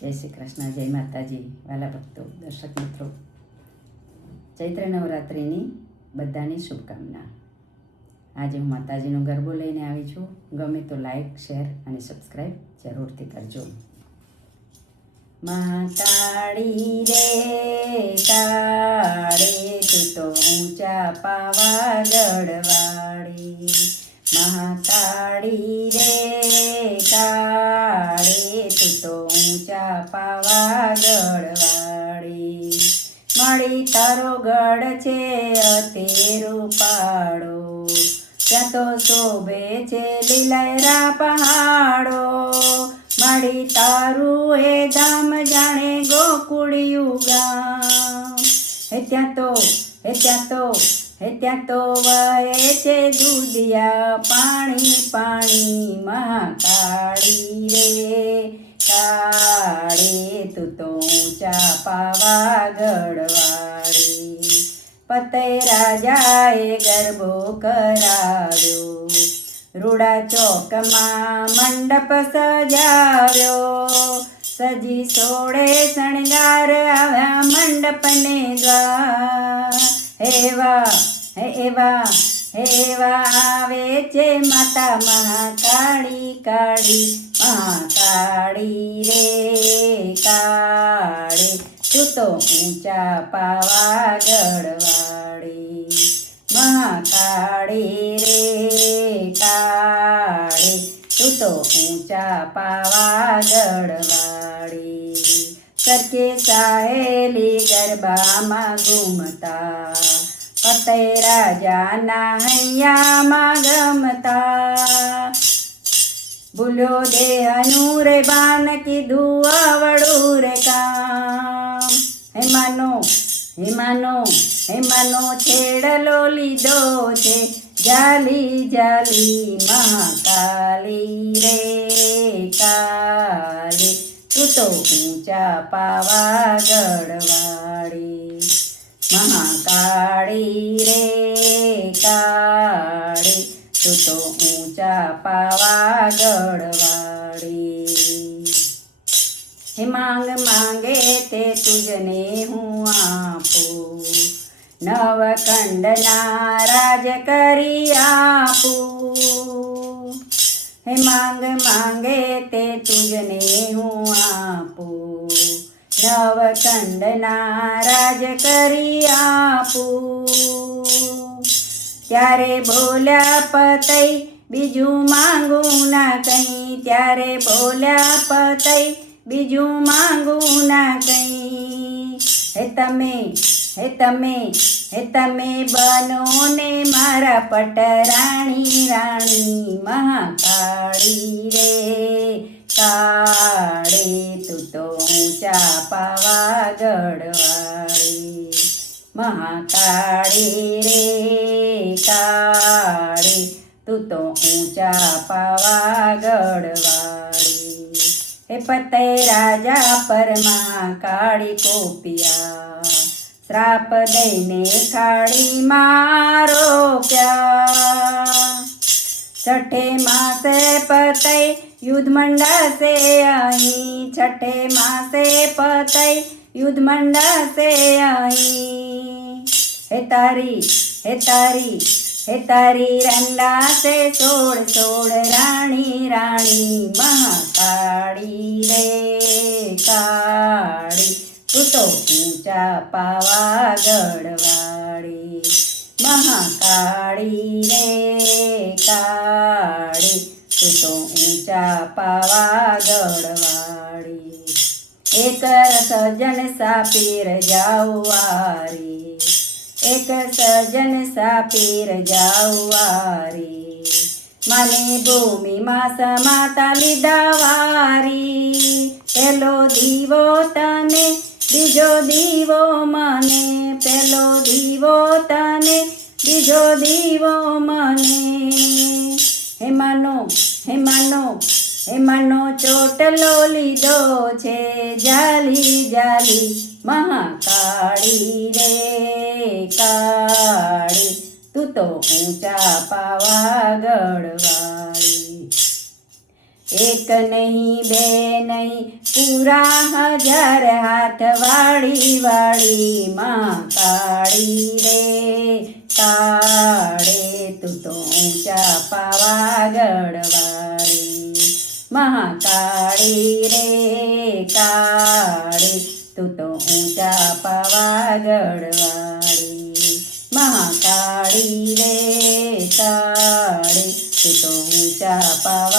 જય શ્રી કૃષ્ણ, જય માતાજી, વાલા ભક્તો, દર્શક મિત્રો. ચૈત્ર નવરાત્રિની બધાની શુભકામના. આજે હું માતાજીનો ગરબો લઈને આવી છું. ગમે તો લાઈક, શેર અને સબસ્ક્રાઈબ જરૂરથી કરજો. કાળી રે કાળે તું તો ઊંચા પાવાગઢવાળી, મહાકાળી રે કાળે તું તો ઊંચા પાવાગઢવાળી. મળી તારો ગઢ છે અતેરું પાડો, ત્યાં તો શોભે છે લીલરા પહાડો. મળી તારું એ ધામ જાણે ગોકુળિયું ગામ, ત્યાં તો વહે છે દૂધિયા પાણી પાણી. મહાકાળી રે કાળે તું તો ઊંચા પાવાગઢવાળી. પતય રાજાએ ગરબો કરાવ્યો, રૂડા ચોકમાં મંડપ સજાવ્યો. સજી સોળે શણગાર આવ્યા મંડપને દ્વાર. હેવા આવે છે માતા મહાકાળી કાળી. મહાકાળી રે કાળી તું તો ઊંચા પાવાગઢવાળી. મહાકાળી રે કાળી તું તો ઊંચા પાવાગઢવાળી. સરખે સાહેલી ગરબામાં ઘૂમતા, પતય રાજાના હૈયામાં ગમતા. ભૂલ્યો દેહનું રે બાન કીધું આવડું રે કામ. હેમાનો છેડલો લીધો છે જાલી જાલી. મહાકાળી રે કાળી તું તો ઊંચા પાવાગઢવાળી. મહાકાળી રે કાળી તું તો ઊંચા પાવાગઢવાળી. હે માંગે તે તુજને હું આપું, નવકંડના રાજ કરી આપું. હે માંગે તે તુજને હું આપું, નવકંડના રાજ કરી આપું. ત્યારે બોલ્યા પતય બીજું માંગું ના કંઈ. ત્યારે બોલ્યા પતય બીજું માંગું ના કંઈ. હે તમે બનો ને મારા પટરાણી રાણી. મહાકાળી રે કાળે તું તો ઊંચા પાવાગઢવાળી. મહાકાળી રે કાળે તું તો ઊંચા પાવાગઢવાળી. હે પતય રાજા પર મહાકાળી કોપિયા, શ્રાપ દઈને ખાડી મારો પ્યા. છઠે માસે પતય યુદ્ધ મંડાશે અહીં, છઠે માસે પતય યુદ્ધ મંડાશે અહીં. હે તારી રંડાશે સોળ રાણી રાણી. મહાકાળી રે કાળી તું તો ઊંચા પાવાગઢવાળી. મહાકાળી રે કાળી તું તો ઊંચા પાવાગઢવાળી. એક સજન સાપીર જાઉવારી, એક સજન સાપીર જાઉવારી. મને ભૂમિમાં સમાતા લીધા વારી. પેલો દીવો તને બીજો દીવો મને, પેલો દીવો તને બીજો દીવો મને. હેમાનો ચોટલો લીધો છે જાલી જાલી. મહાકાળી રે કાળી તું તો ઊંચા પાવાગઢવાળી. એક નહીં બે નહીં પૂરા 1000 હાથ વાળી વાળી મહાકાળી રે કાળે તું તો ઊંચા પાવાગઢવાળી મહાકાળી રે કાળે તું તો ઊંચા પાવાગઢવાળી મહાકાળી રે કાળે તું તો ઊંચા પાવાગઢવાળી